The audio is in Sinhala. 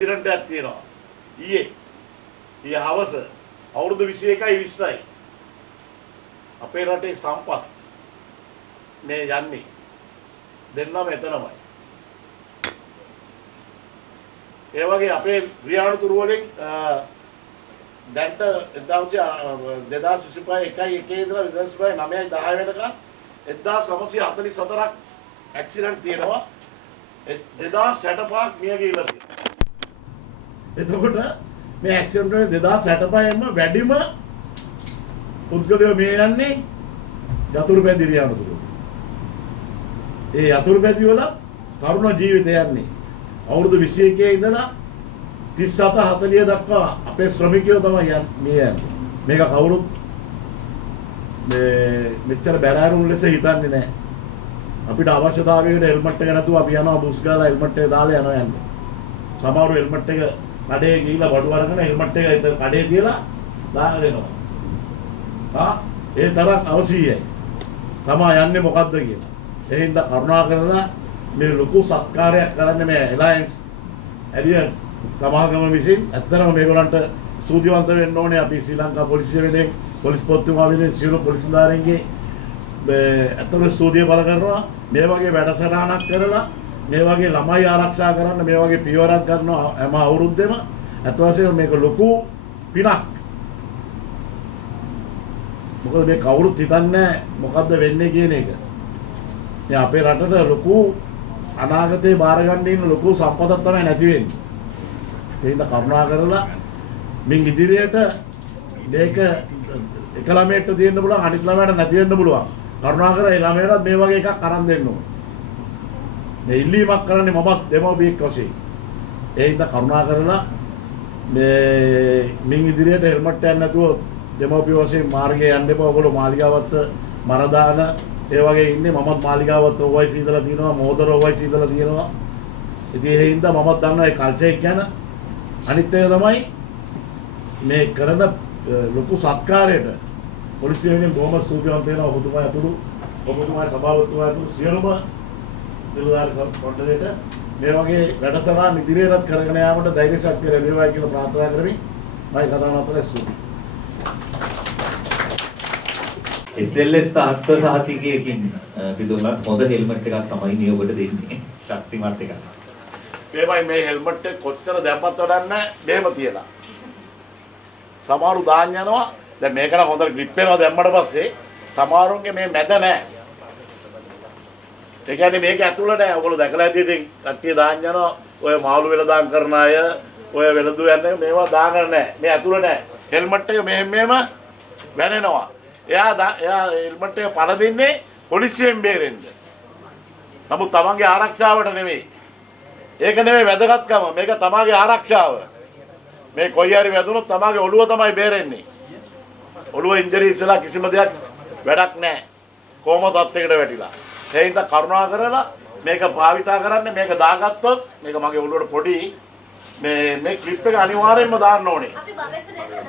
ඇක්සිඩන්ට් එකක් තියෙනවා ඊයේ හවස අවුරුදු 21යි 20යි අපේ රටේ සම්පත් මේ යන්නේ දෙන්නම එතනමයි ඒ වගේ අපේ රියානුතුරු වලින් දැන්ට 2025 1 ඉඳලා 2025 9යි 10 වෙනකන් 1944ක් ඇක්සිඩන්ට් තියෙනවා 2065ක් මිය ගිහිල්ලා තියෙනවා. එතකොට මේ ඇක්සිඩන්ට් වල 2065ෙන්ම වැඩිම පුද්ගලයෝ මේ යන්නේ යතුරුපැදි රියානුතුරු. ඒ යතුරුපැදි වල තරුණ ජීවිතය යන්නේ අවුරුදු 21 ඉඳලා 37 40 දක්වා අපේ ශ්‍රමිකයෝ තමයි යන්නේ. මේක කවුරුත් මෙච්චර බැරෑරුම් ලෙස හිතන්නේ නැහැ. අපිට අවශ්‍යතාවයකට හෙල්මට් එක නැතුව අපි යනවා බුස් ගාලා හෙල්මට් එක දාලා යනවා යන්නේ. සමහරව හෙල්මට් එක කඩේ ගිහිල්ලා බඩු අරගෙන හෙල්මට් එක ඉතින් කඩේ තියලා දාගෙන එනවා. ඒ තරම් අවශ්‍යයි. තමා යන්නේ මොකද්ද කියලා. ඒ හින්දා කරුණා කරලා මේ ලොකු සත්කාරයක් කරන්න මේ ඇලයන්ස් සමාගම විසින් ඇත්තටම මේගොල්ලන්ට ස්තුතිවන්ත වෙන්න ඕනේ. අපි ශ්‍රී ලංකා පොලිසිය වෙනුවෙන් පොලිස් පොත්තුමා වෙනුවෙන් සියලු පොලිස් නිලධාරීන්ගේ ඇත්තටම ස්තුතිය බල කරනවා. මේ වගේ වැඩසටහනක් කරලා මේ වගේ ළමයි ආරක්ෂා කරන්න මේ වගේ පියවරක් ගන්නවා හැම අවුරුද්දෙම. අත් වශයෙන් මේක ලොකු පිනක්. මොකද මේ කවුරුත් හිතන්නේ මොකද්ද වෙන්නේ කියන එක. මේ අපේ රටට ලොකු අනාගතේ බාර ගන්න ඉන්න ලොකු සම්පතක් තමයි නැති වෙන්නේ. ඒ හින්දා කරුණා කරලා මින් ඉදිරියට මේක එක ළමයට දෙන්න පුළුවන් අනිත් ළමයට නැති වෙන්න පුළුවන්. කරුණා කරලා ඒ ළමයටත් මේ වගේ එකක් අරන් දෙන්න ඕනේ. මේ ඉල්ලීමක් කරන්නේ මමත් දෙමව්පියෙක් වශයෙන්. ඒ හින්දා කරුණා කරලා මේ මින් ඉදිරියට හෙල්මට් එකක් නැතුව දෙමව්පිය වශයෙන් මාර්ගයේ යන්න එපා. ඔයගොල්ලෝ මාලිගාවත් මරදාන ඒ වගේ ඉන්නේ. මමත් මාලිගාවත් OYC ඉඳලා තියෙනවා, මෝදර OYC ඉඳලා තියෙනවා. ඉතින් ඒ හින්දා මමත් දන්නවා ඒ කල්චර් එක ගැන. අනිත් එක තමයි මේ කරන ලොකු සත්කාරයට පොලිසිය වෙනුවෙන් බොහොම ස්තුතිවන්ත වෙනවා. ඔබතුමා ඇතුළු ඔබතුමාගේ සභාපතිතුමා ඇතුළු සියලුම නිලධාරි කොට්ටලේට මේ වගේ වැඩසටහන් ඉදිරියටත් කරගෙන යාමට ධෛර්ය ශක්තිය ලැබේවායි කියලා ප්‍රාර්ථනා කරමින් මම කතාව නතර ස්තුතියි. SLS තාත්ව සහතිකයකින් පිටුනත් හොඳ හෙල්මට් එකක් තමයි මේ ඔබට දෙන්නේ. ශක්තිමත් එකක්. මේ හෙල්මට් එක කොච්චර දැම්මත් වඩන්නේ මෙහෙම තියලා. සමහරු දාන්න යනවා. දැන් මේකට හොඳට ග්‍රිප් වෙනවා දැම්මට පස්සේ සමහරුන්ගේ මේ මැද නැහැ. ඒ කියන්නේ මේක ඇතුළ නැහැ. ඔයගොල්ලෝ දැකලා ඇති ඉතින් කට්ටිය දාන්න යනවා. ඔය මාළු වෙලදාම් කරන අය, ඔය වෙලදු යන්නේ මේවා දාගන්න නැහැ. මේ ඇතුළ නැහැ. හෙල්මට් එක මෙහෙම වැනෙනවා. එයා හෙල්මට් එක පළ දෙන්නේ පොලිසියෙන් බේරෙන්න. නමුත් තමන්ගේ ආරක්ෂාවට නෙමෙයි. ඒක නෙමෙයි වැදගත්කම. මේක තමන්ගේ ආරක්ෂාව. මේ කොයි හරි වැදුනොත් තමන්ගේ ඔළුව තමයි බේරෙන්නේ. ඔළුව ඉන්ජරි ඉස්සලා කිසිම දෙයක් වැඩක් නැහැ. කොහොම තත්යකට වැටිලා. ඒ හින්දා කරුණා කරලා මේක භාවිතා කරන්න. මේක දාගත්තොත් මේක මගේ ඔළුවට පොඩි මේ ක්ලිප් එක අනිවාර්යයෙන්ම දාන්න ඕනේ. අපි බබෙක් දෙන්නද?